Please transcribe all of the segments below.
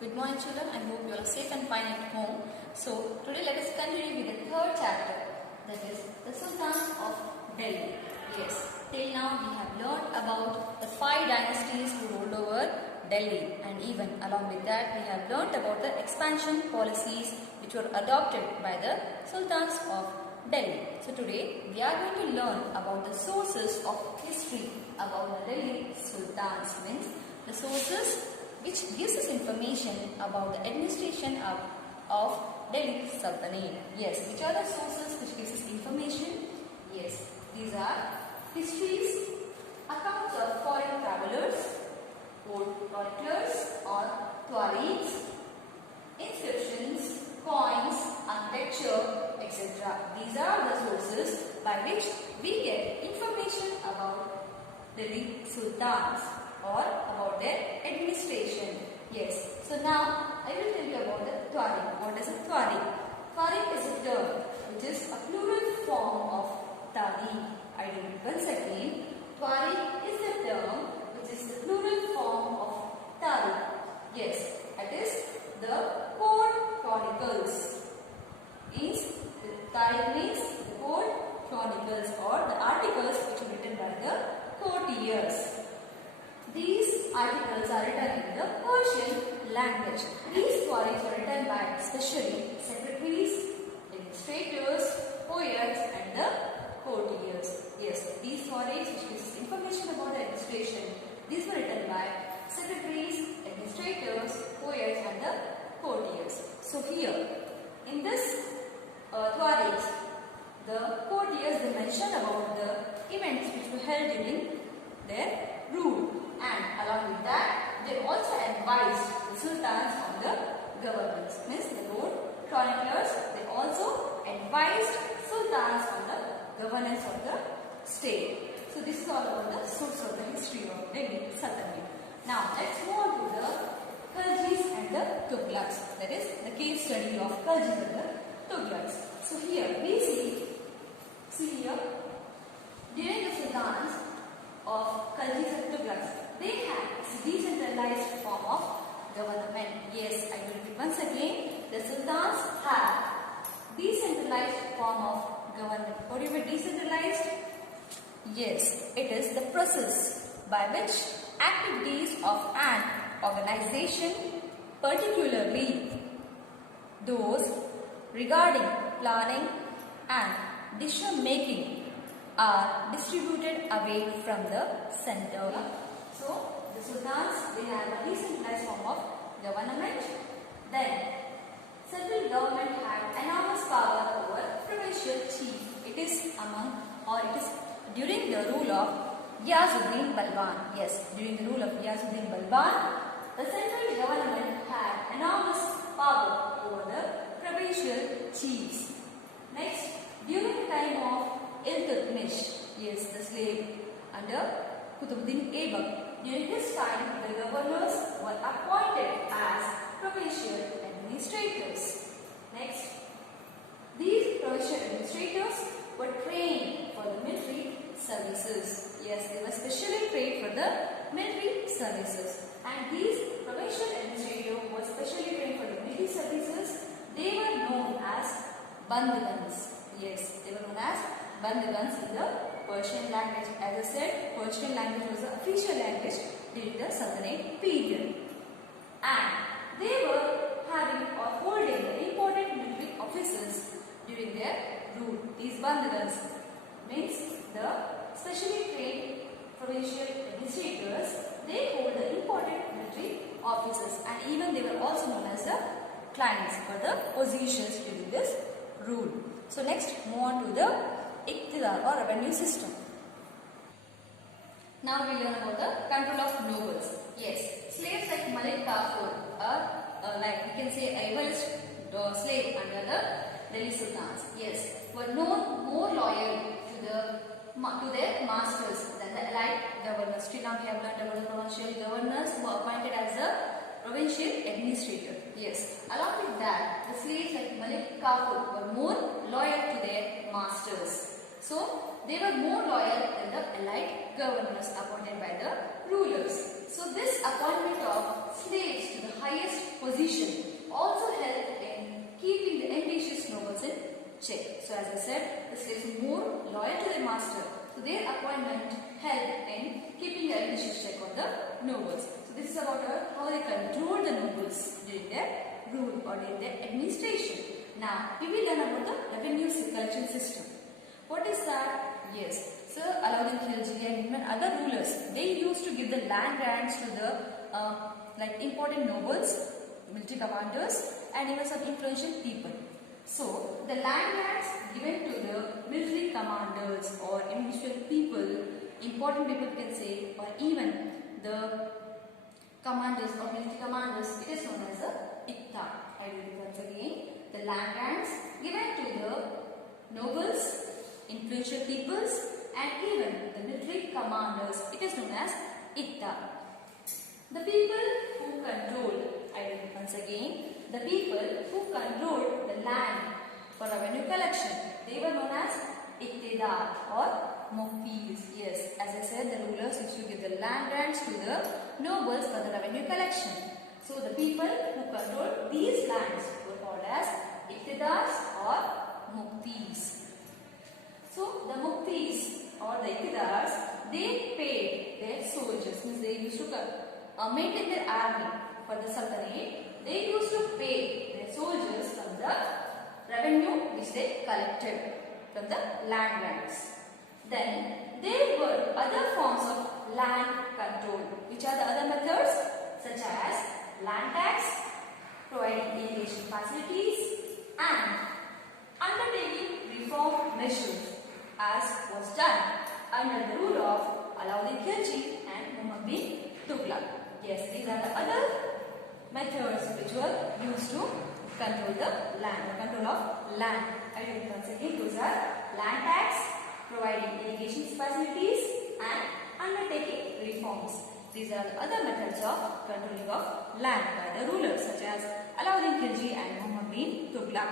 Good morning children, I hope you are safe and fine at home. So today let us continue with the third chapter, that is the Sultans of Delhi. Yes, till now we have learned about the 5 dynasties who ruled over Delhi, and even along with that we have learned about the expansion policies which were adopted by the Sultans of Delhi. So today we are going to learn about the sources of history about the Delhi Sultans, means the sources which gives us information about the administration of Delhi Sultanate. Yes, which are the sources which gives us information? Yes, these are histories, accounts of foreign travelers, old chroniclers or Tuaregs, inscriptions, coins, architecture, etc. These are the sources by which we get information about Delhi Sultans or about their administration. Yes. So now I will tell you about the Tuareg. What is a Tuareg? Tuareg is a term which is a plural form of Tariq. I repeat once again. Tuareg is a term which is the plural form of Tariq. Yes, that is the court chronicles. Tariq means the court chronicles or the articles which are written by the courtiers. These articles are written in the Persian language. These Tuaregs are written by especially secretaries, administrators, poets and the courtiers. Yes, these Tuaregs which gives us information about the administration, these were written by secretaries, administrators, poets and the courtiers. So here, in this Tuaregs, the courtiers they mention about the events which were held during their rule. And along with that, they also advised the sultans on the governance. Means the old chroniclers, they also advised sultans on the governance of the state. So this is all about the source of the history of Delhi Sultanate. Now let's move on to the Khaljis and the Tughlaqs. That is the case study of Khaljis and the Tughlaqs. So here we see here, during the sultans of Khaljis and Tughlaqs, they had a decentralized form of government. Yes, I will repeat once again. The sultans had decentralized form of government. What do you mean decentralized? Yes, it is the process by which activities of an organization, particularly those regarding planning and decision making, are distributed away from the center. So, the sultans, they have a decentralized form of government. Then, central government had enormous power over provincial chief. It is during the rule of Ghiyazuddin Balban. Yes, during the rule of Ghiyazuddin Balban, the central government had enormous power over the provincial chiefs. Next, during the time of Iltutmish, yes, the slave under Qutbuddin Aibak. During this time, the governors were appointed as provincial administrators. Next, these provincial administrators were trained for the military services. Yes, they were specially trained for the military services. And these provincial administrators who were specially trained for the military services, they were known as Bandhgans. Yes, they were known as Bandhgans in the Persian language. As I said, Persian language was the official language during the Sultanate period. And they were having or holding important military offices during their rule. These Bandhgans means the specially trained provincial administrators, they hold the important military offices, and even they were also known as the clients for the positions during this rule. So next, move on to the Iqtidar or revenue system. Now we learn about the control of nobles. Yes, slaves like Malik Kafur are like we can say a well slave under the Delhi Sultans. Yes, were known more loyal to their masters than the allied governors. Till now we have learned about the provincial governors who are appointed as the provincial administrator. Yes, along with that, the slaves like Malik Kafur were more loyal to their masters. So, they were more loyal than the allied governors appointed by the rulers. So, this appointment of slaves to the highest position position also helped in keeping the ambitious nobles in check. So as I said, the slaves were more loyal to their master. So their appointment helped in keeping the ambitious check on the nobles. So this is about how they controlled the nobles during their rule or during their administration. Now we will learn about the revenue collection system. What is that? Yes. So Alauddin Khilji and even other rulers, they used to give the land grants to the important nobles, military commanders, and even some influential people. So the land grants given to the military commanders or individual people, important people can say, or even the commanders or military commanders, it is known as a ikta. I will repeat once again. The land grants given to the nobles, influential peoples, and even the military commanders, it is known as ikta. The people who controlled, I will repeat once again, the people who controlled the land for revenue collection, they were known as iktidar or muftis. Yes, as I said, the rulers used to give the land grants to the nobles for the revenue collection. So the people who controlled these lands were called as iktidars or muftis. So the muftis or the iktidars, they paid their soldiers, means they used to maintain their army for the Sultanate. They used to pay their soldiers from the revenue which they collected from the land grants. Then there were other forms of land control. Which are the other methods? Such as land tax, providing irrigation facilities, and undertaking reform measures, as was done under the rule of Alauddin Khilji and Muhammad bin Tughlaq. Yes, these are the other methods which were used to control the land or control of land. I will once again, those are land tax, providing irrigation facilities, and undertaking reforms. These are the other methods of controlling of land by the rulers such as Alauddin Khilji and Muhammad bin Tughlaq.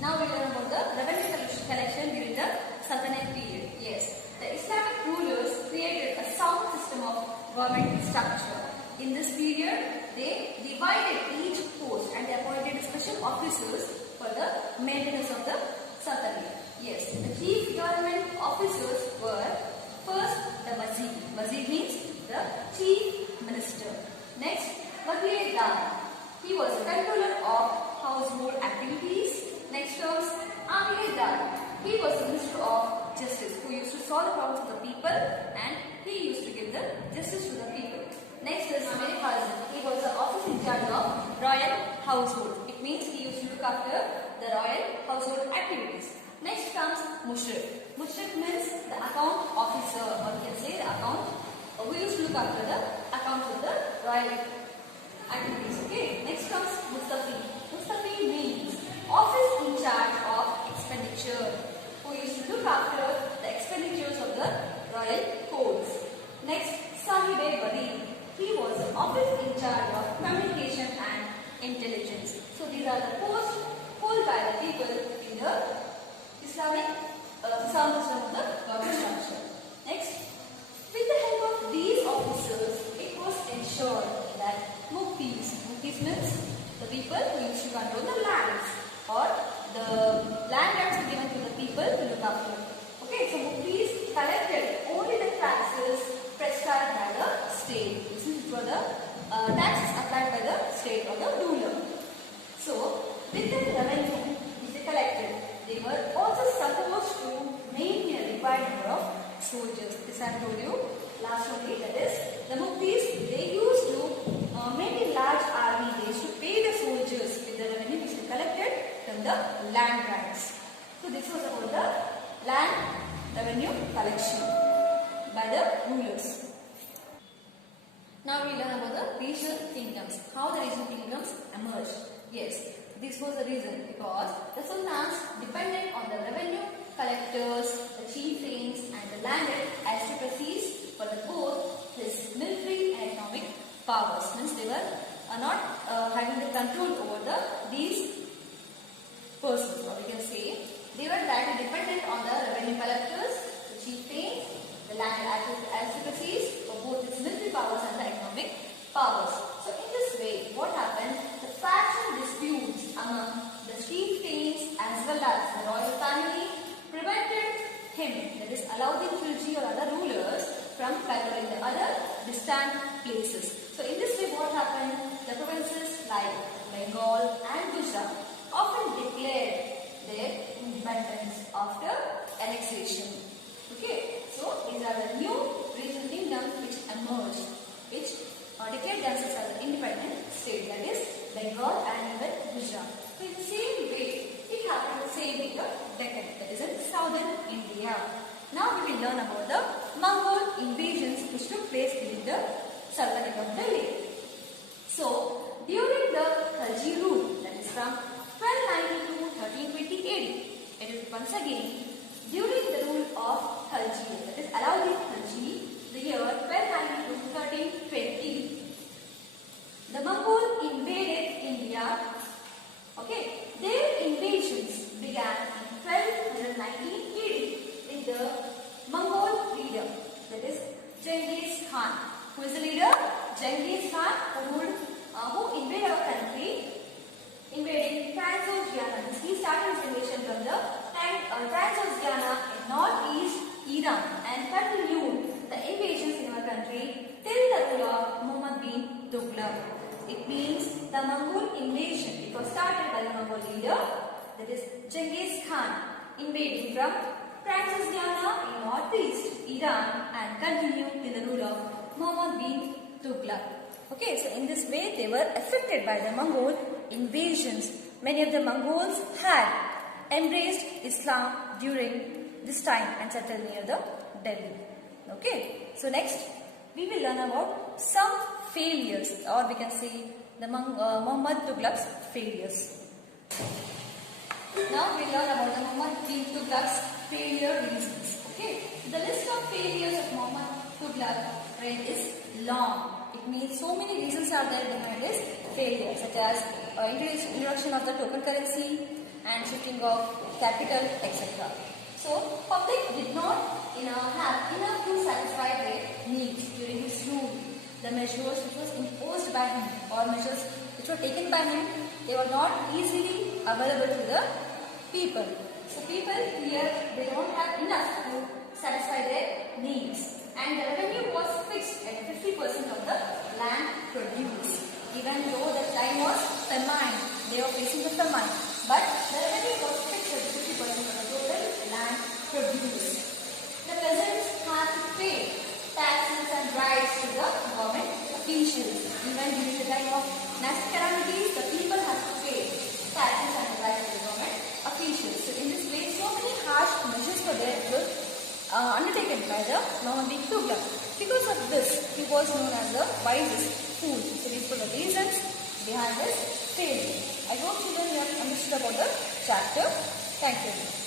Now we learn about the revenue collection during the Sultanate period. Yes, the Islamic rulers created a sound system of government structure. In this period, they divided each post and they appointed special officers for the maintenance of the Sultanate. Yes, the chief government officers were first the Wazir. Wazir means the chief minister. Next, Wazir-e-Dara. He was the controller of household activities. Next comes Amir-e-Dara. He was the minister of justice who used to solve the problems of the people and he used to give the justice to the people. Next is Amir-e-Hazim. He was the officer in charge of royal household. It means he used to look after the royal household activities. Next comes Mushrif. Mushrif means the account officer, or you can say the account who used to look after the accounts of the royal activities. Okay. Next comes Mustafi. Mustafi means office in charge of expenditure, who used to look after the expenditures of the royal courts. Next, Sahib-e-Wari. He was the office in charge of communication and intelligence. So these are the posts held by the people in the Islamic sound system of the government structure. Next, with the help of these officers, it was ensured that muftis means the people who used to control the lands or the land rights given to the people to look after. Okay, so muftis collected only the taxes prescribed by the state. This is for the taxes applied by the state or the ruler. So, with the revenue which they collected, they were also supposed to maintain a required number of soldiers. This I told you last only, that is, the muftis, they used to maintain large army. They used to pay the soldiers with the revenue which they collected from the land grants. So this was about the land revenue collection by the rulers. Now we learn about the regional kingdoms. How the regional kingdoms emerged. Yes, this was the reason because the sultans depended on the revenue collectors, the chieftains, and the landed aristocracies for the both his military and economic powers. Means they were not having the control over these persons, or we can say they were directly dependent on the revenue collectors, the chieftains, the landed aristocracies for both his military powers and the economic powers. So in this other distant places. So in this way what happened? The provinces like Bengal and Gujarat often declared their independence after annexation. Okay, so these are the new regional kingdoms which emerged, which declared themselves as an independent state, that is Bengal and even Gujarat. So in the same way, it happened the same in the Deccan, that is in southern India. Now we will learn about the Mongol invasions which took place during the Sultanate of Delhi. So during the Khalji rule, that is from 1290 to 1320 AD, it is once again during the rule of Khalji, that is Alauddin Khalji, the year 1290 to 1320, the Mongol invaded India. Okay, their invasions began in 1219 AD with the Mongol leader, that is Genghis Khan. Who is the leader? Genghis Khan, who invaded our country, invading Transoxiana. He started his invasion from the Transoxiana in northeast Iran and continued the invasions in our country till the rule of Muhammad bin Tughlaq. It means the Mongol invasion, it was started by the Mongol leader, that is Genghis Khan, invading from Transoxiana in northeast Iran and continued till the rule of Muhammad bin Tughlaq. Okay, so in this way they were affected by the Mongol invasions. Many of the Mongols had embraced Islam during this time and settled near the Delhi. Okay, so next we will learn about some failures, or we can say the Muhammad Tughlaq's failures. Now we learn about the Muhammad bin Tughlaq's failure reasons. Okay, the list of failures of Muhammad Tughlaq is long. It means so many reasons are there behind his failure, such as introduction of the token currency and shifting of capital, etc. So, public did not have enough to satisfy their needs during his rule. The measures which was imposed by him or measures which were taken by him, they were not easily available to the people. So, people here, they don't have enough to satisfy their needs. And the revenue was fixed at 50% of the land produced. Even though the time was famine, they were facing the famine, but the revenue was fixed at 50% of the total land produced. The peasants had to pay taxes and rights to the government officials. Even during the time of national calamities, the people had to pay taxes and rights to the government officials. So in this way, so many harsh measures were there undertaken by the Muhammad bin Tughlaq. Because of this, he was known as the wisest fool. So these were the reasons behind his failure. I hope children you have understood about the chapter. Thank you.